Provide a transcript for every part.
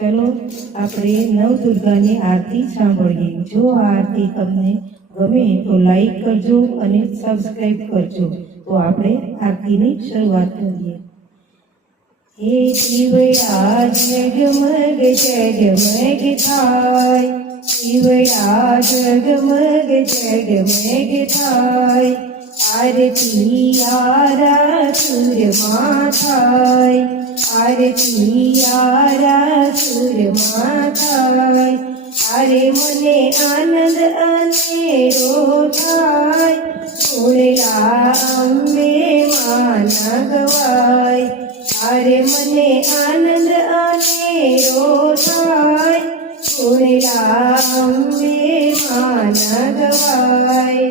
चलो આપણે નવદુર્ગાની આરતી સાંભળીએ। જો આ આરતી તમને ગમે તો લાઈક કરજો અને સબસ્ક્રાઇબ કરજો। તો આપણે આરતીની શરૂઆત કરીએ। હે શિવડા જગમગ જગમગ થાય, શિવડા જગમગ જગમગ થાય, આરતી આરા સુરમાં થાય, આરતી આરા સુરમાં થાય, અરે મને આનંદ અનેરો થાય, સુણલા અંબે માના ગવાય, અરે મને આનંદ અનેરો થાય, સુણલા અંબે માના ગવાય।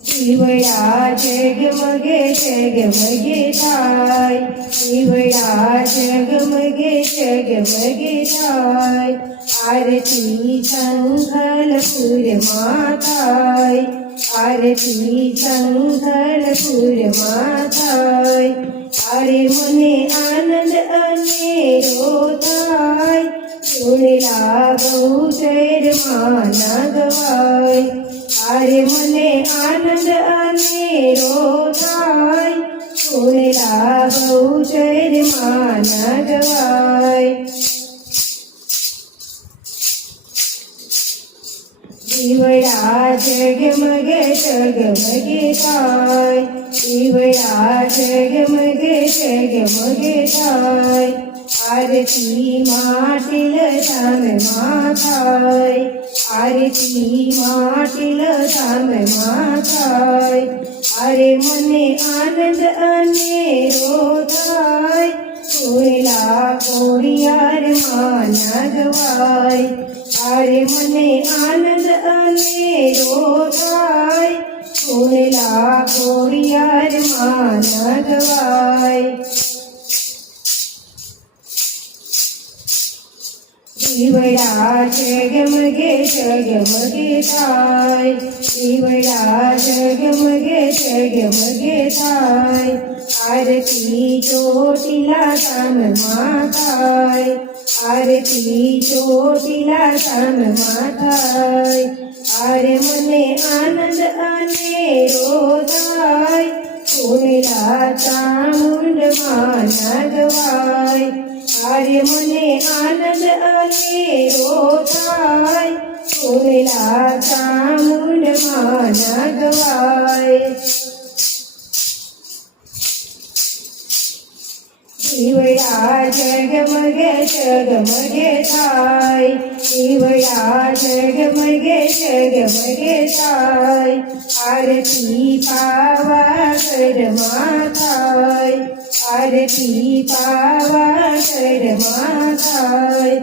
શિવડા જગમગે જગમગે થાય, શિવડા જગમગે જગમગે થાય, આરતી સંખલપુરમાં થાય, આરતી સંખલપુરમાં થાય, અરે મને આનંદ અનેરો થાય, સુણલા બહુચરમાં ના ગવાય, અરે મને આનંદ અનેરો થાય, સુણલા બહુચરમાં ના ગવાય। શિવડા જગમગે જગમગે થાય, શિવડા જગમગે જગમગે થાય, આરતી માટીલ ધામમાં થાય, આરતી માટીલ ધામમાં થાય, અરે મને આનંદ અનેરો થાય, સુણલા ઘોડિયારમાં ના ગવાય, અરે મને આનંદ અનેરો થાય, સુણલા ઘોડિયારમાં ના ગવાય। શિવડા જગમગે જગમગે થાય, શિવડા જગમગે જગમગે થાય, આરતી ચોટીલા ધામમાં થાય, આરતી ચોટીલા ધામમાં થાય, અરે મને આનંદ અનેરો થાય, સુણલા ચામુંડમાં ના ગવાય, અરે મને આનંદ અનેરો થાય, સુણલા ચામુંડમાં ના ગવાય। શિવડા જગમગે જગમગે થાય, શિવડા જગમગે જગમગે થાય, આરતી પાવાગઢમાં થાય, આરતી પાવાગઢમાં થાય,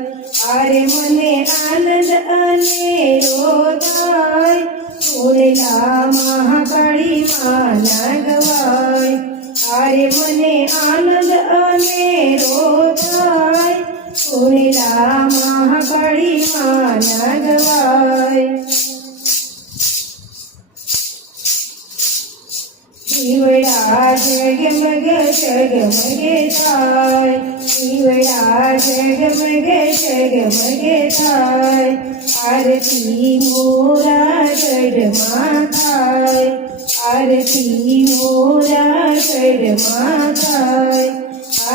અરે મને આનંદ અનેરો થાય, સુણલા મહાકાળીમાં ના ગવાય, અરે મને આનંદ અનેરો થાય, સુણલા મહાકાળીમાં ના ગવાય। શિવડા જગમગે જગમગે થાય, શિવડા જગમગે જગમગે થાય, આરતી મોરાગઢમાં થાય, આરતી મોરાગઢમાં થાય,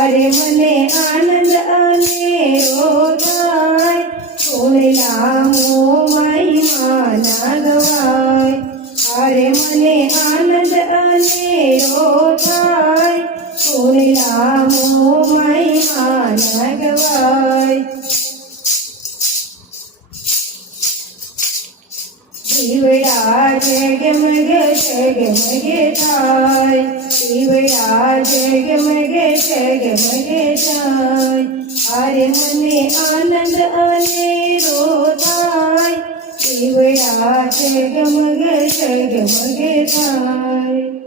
અરે મને આનંદ અનેરો થાય, સુણલા મોમાઈમાં ના ગવાય, અરે મને આનંદ અનેરો થાય, સુણલા મોમાઈમાં ના ગવાય। શિવડા જગમગે જગમગે થાય, શિવડા જગમગે જગમગે થાય, અરે મને આનંદ અનેરો થાય, શિવડા જગમગે જગમગે થાય।